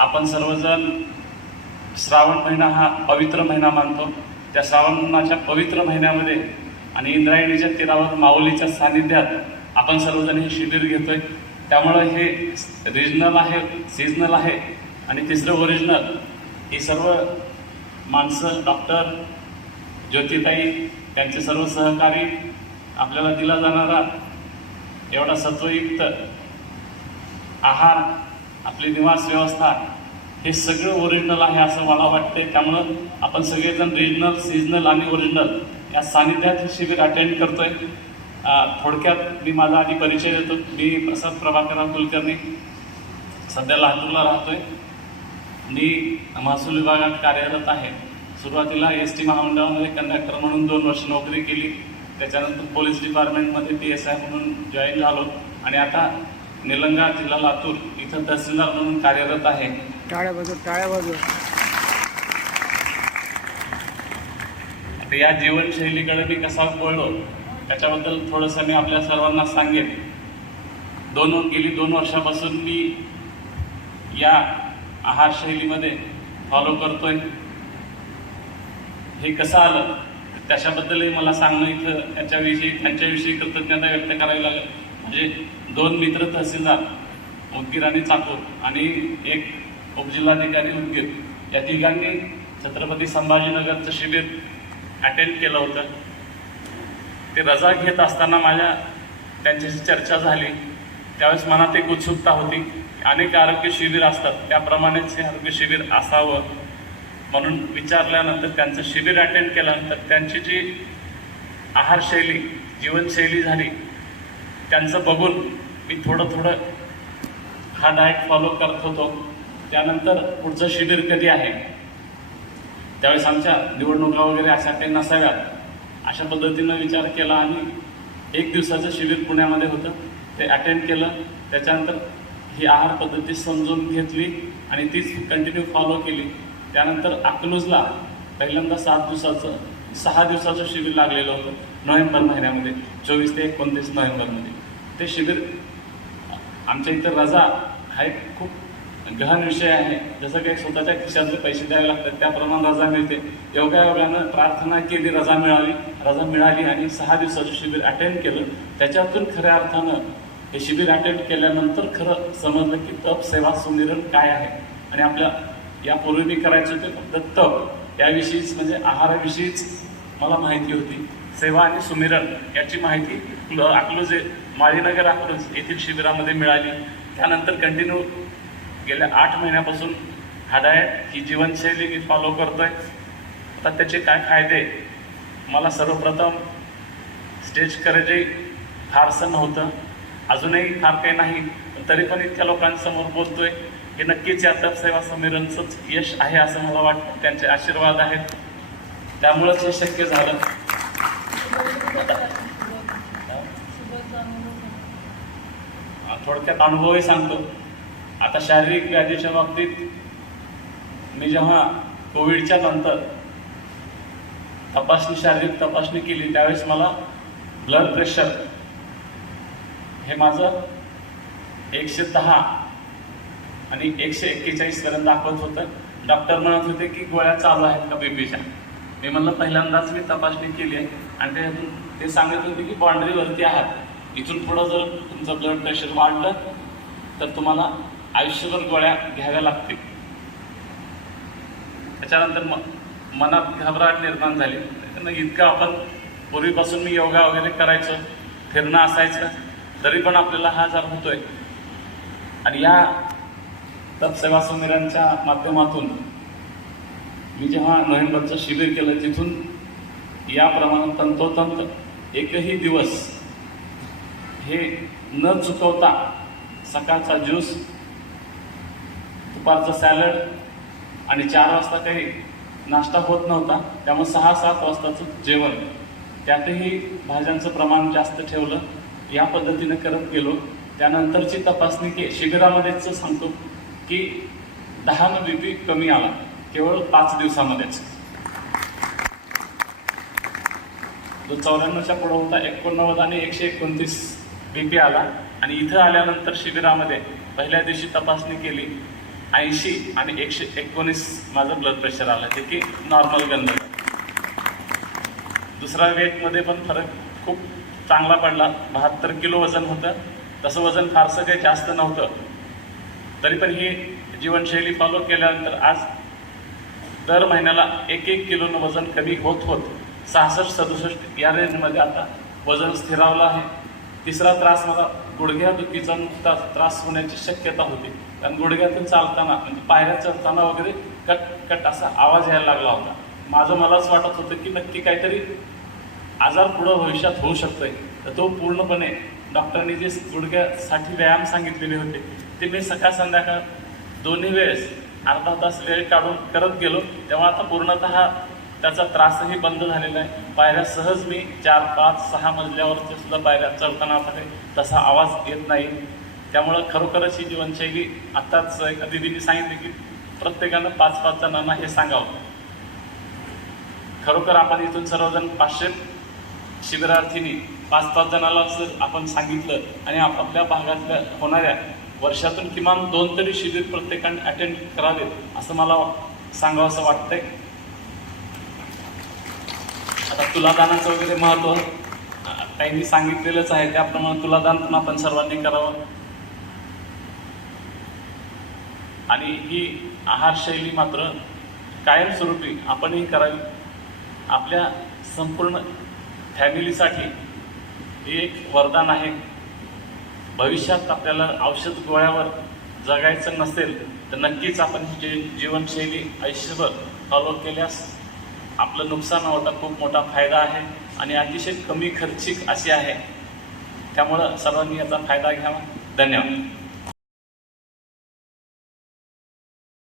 आपण सर्वजण श्रावण महिना हा पवित्र महिना मानतो. त्या श्रावणाच्या पवित्र महिन्यामध्ये आणि इंद्रायणीच्या तीरावर माऊलीच्या सानिध्यात आपण सर्वजण हे शिबिर घेतोय. त्यामुळं हे रिजनल आहे, सीझनल आहे आणि तिसरं ओरिजिनल. ही सर्व माणसं, डॉक्टर ज्योतिताई, त्यांचे सर्व सहकारी, आपल्याला दिला जाणारा एवढा सत्वयुक्त आहार, आपली निवास व्यवस्था, हे सगळं ओरिजिनल आहे असं मला वाटते. त्यामुळं आपण सगळेजण रिजनल, सीझनल आणि ओरिजिनल या सानिध्यात हे शिबिर अटेंड करतोय. थोडक्यात मी माझा आधी परिचय देतो. मी प्रसाद प्रभाकरराव कुलकर्णी, सध्या लातूरला राहतोय. मी महसूल विभागात कार्यरत आहे. सुरुवातीला ST महामंडळामध्ये कंडक्टर म्हणून 2 वर्ष नोकरी केली. त्याच्यानंतर पोलीस डिपार्टमेंटमध्ये PSI म्हणून जॉईन झालो आणि आता निलंगा, जिल्हा लातूर इथं तहसीलदार म्हणून कार्यरत आहे. टाळ्या बाजू. आता या जीवनशैलीकडे मी कसा वळलो त्याच्याबद्दल थोडंसं मी आपल्या सर्वांना सांगेन. गेली 2 वर्षापासून मी या आहारशैलीमध्ये फॉलो करतोय. हे कसं आलं त्याच्याबद्दलही मला सांगणं इथं त्यांच्याविषयी कृतज्ञता व्यक्त करावी लागेल. म्हणजे 2 मित्र तहसीलदार उदगीर आणि चाकूर आणि एक उपजिल्हाधिकारी उदगीर, या तिघांनी छत्रपती संभाजीनगरचं शिबिर अटेंड केलं होतं. ते रजा घेत असताना त्यांच्याशी चर्चा झाली. त्यावेळेस मनात एक उत्सुकता होती. अनेक आरोग्य शिबिर असतात, त्याप्रमाणेच हे आरोग्य शिबिर असावं म्हणून विचारल्यानंतर त्यांचं शिबिर अटेंड केल्यानंतर त्यांची जी आहारशैली, जीवनशैली झाली, त्यांचं बघून मी थोडं हा डाएट फॉलो करत होतो. त्यानंतर पुढचं शिबिर कधी आहे, त्यावेळेस आमच्या निवडणुका वगैरे अशा काही नसाव्यात अशा पद्धतीनं विचार केला आणि 1 दिवसाचं शिबिर पुण्यामध्ये होतं, ते अटेंड केलं. त्याच्यानंतर ही आहार पद्धती समजून घेतली आणि तीच कंटिन्यू फॉलो केली. त्यानंतर अकलूजला पहिल्यांदा 6 दिवसाचं शिबिर लागलेलं होतं नोव्हेंबर महिन्यामध्ये, 24 ते 29 नोव्हेंबरमध्ये. ते शिबिर आमच्या इथं रजा हा एक खूप गहन विषय आहे. जसं काही स्वतःच्या खिशातले पैसे द्यावे लागतात त्याप्रमाणे रजा मिळते. योगायोगानं प्रार्थना केली, रजा मिळाली आणि 6 दिवसाचं शिबिर अटेंड केलं. त्याच्यातून खऱ्या अर्थानं हे शिबिर अटेंड केल्यानंतर खरं समजलं की तप, सेवा, सुमिरण काय आहे. आणि आपल्या यापूर्वी मी करायचं ते फक्त तप याविषयीच, म्हणजे आहाराविषयीच मला माहिती होती. सेवा आणि सुमिरण याची माहिती अकलूज, माळीनगर अकलूज येथील शिबिरामध्ये मिळाली. त्यानंतर कंटिन्यू गेल्या 8 महिन्यापासून हा डाएट, ही जीवनशैली मी फॉलो करतोय. आता त्याचे काय फायदे, मला सर्वप्रथम स्टेज करेजही फारसं नव्हतं, अजूनही फार काही नाही, तरी पण इतक्या लोकांसमोर बोलतोय हे नक्कीच या तपसेवा संमेलनचंच यश आहे असं मला वाटतं. त्यांचे आशीर्वाद आहेत, त्यामुळंच हे शक्य झालं. थोडक्यात अनुभवही सांगतो. आता शारीरिक व्याधीच्या बाबतीत मी जेव्हा कोविडच्या नंतर शारीरिक तपासणी केली त्यावेळेस मला ब्लड प्रेशर हे माझं 110 आणि 141 पर्यंत दाखवत होतं. डॉक्टर म्हणत होते की गोळ्या चालू आहेत का बीपीच्या. मी म्हणलं पहिल्यांदाच मी तपासणी केली आहे आणि ते सांगत होते की बाउंड्रीवरती आहात, इथून पुढं जर तुमचं ब्लड प्रेशर वाढलं तर तुम्हाला आयुष्यभर गोळ्या घ्याव्या लागतील. त्याच्यानंतर मनात घबराट निर्माण झाली. इतकं आपण पूर्वीपासून मी योगा वगैरे करायचो, फिरणं असायचं, तरी पण आपल्याला हा आजार होतोय. आणि या तपसेवा सुमिरांच्या माध्यमातून मी जेव्हा नोव्हेंबरचं शिबिर केलं तिथून याप्रमाणे तंतोतंत एकही दिवस हे न चुकवता सकाळचा ज्यूस, दुपारचं सॅलड आणि 4 वाजता काही नाश्ता होत नव्हता, त्यामुळे 6-7 वाजताचं जेवण, त्यातही भाज्यांचं प्रमाण जास्त ठेवलं. या पद्धतीने करत गेलो. त्यानंतरची तपासणी शिबिरामध्येच सांगतो की 10 BP कमी आला केवळ 5 दिवसामध्येच. जो 94च्या पुढे होता 89 आणि 129 BP आला. आणि इथं आल्यानंतर शिबिरामध्ये पहिल्या दिवशी तपासणी केली 80 आणि 119 माझं ब्लड प्रेशर आलं, जे की नॉर्मल गणलं. दुसरा वेटमध्ये पण फरक खूप चांगला पडला. 72 किलो वजन होतं. तसं वजन फारसं काही जास्त नव्हतं. तरी पण ही जीवनशैली फॉलो केल्यानंतर आज दर महिन्याला 1-1 किलोनं वजन कमी होत होत 66-67 या रेंजमध्ये आता वजन स्थिरावलं आहे. तिसरा त्रास मला गुडघ्यादुखीचा त्रास होण्याची शक्यता होती, कारण गुडघ्यातून चालताना म्हणजे पायऱ्या चढताना वगैरे कट कट असा आवाज यायला लागला होता. मलाच वाटत होतं की नक्की काहीतरी आजार पुढं भविष्यात होऊ शकतोय. तर तो पूर्णपणे डॉक्टरांनी जे गुडघ्यासाठी व्यायाम सांगितलेले होते ते मी सकाळ संध्याकाळ दोन्ही वेळेस अर्धा तास वेळ काढून करत गेलो, तेव्हा आता पूर्णतः त्याचा त्रासही बंद झालेला आहे. पायऱ्या सहज मी 4, 5, 6 मजल्यावरच्या सुद्धा पायऱ्या चढताना आता काही तसा आवाज येत नाही. त्यामुळं खरोखरच ही जीवनशैली, आत्ताच एका दिदीने सांगितले की प्रत्येकानं 5-5 जणांना हे सांगावं. खरोखर आपण इथून सर्वजण 500 शिबिरार्थींनी 5-5 जणाला जर आपण सांगितलं आणि आपापल्या भागातल्या होणाऱ्या वर्षातून किमान 2 तरी शिबिर प्रत्येकाने अटेंड करावेत असं मला सांगावं असं वाटतंय. आता तुलादानाचं वगैरे महत्त्व ताईंनी सांगितलेलंच आहे, त्याप्रमाणे तुलादान पण आपण सर्वांनी करावं. आणि ही आहारशैली मात्र कायमस्वरूपी आपणही करावी. आपल्या संपूर्ण फॅमिलीसाठी हे एक वरदान आहे. भविष्यात आपल्याला औषध गोळ्यावर जगायचं नसेल तर नक्कीच आपण ही जीवनशैली आयुष्यभर फॉलो केल्यास आपलं नुकसान होता खूप मोठा फायदा आहे आणि अतिशय कमी खर्चिक अशी आहे. त्यामुळं सर्वांनी याचा फायदा घ्यावा. धन्यवाद.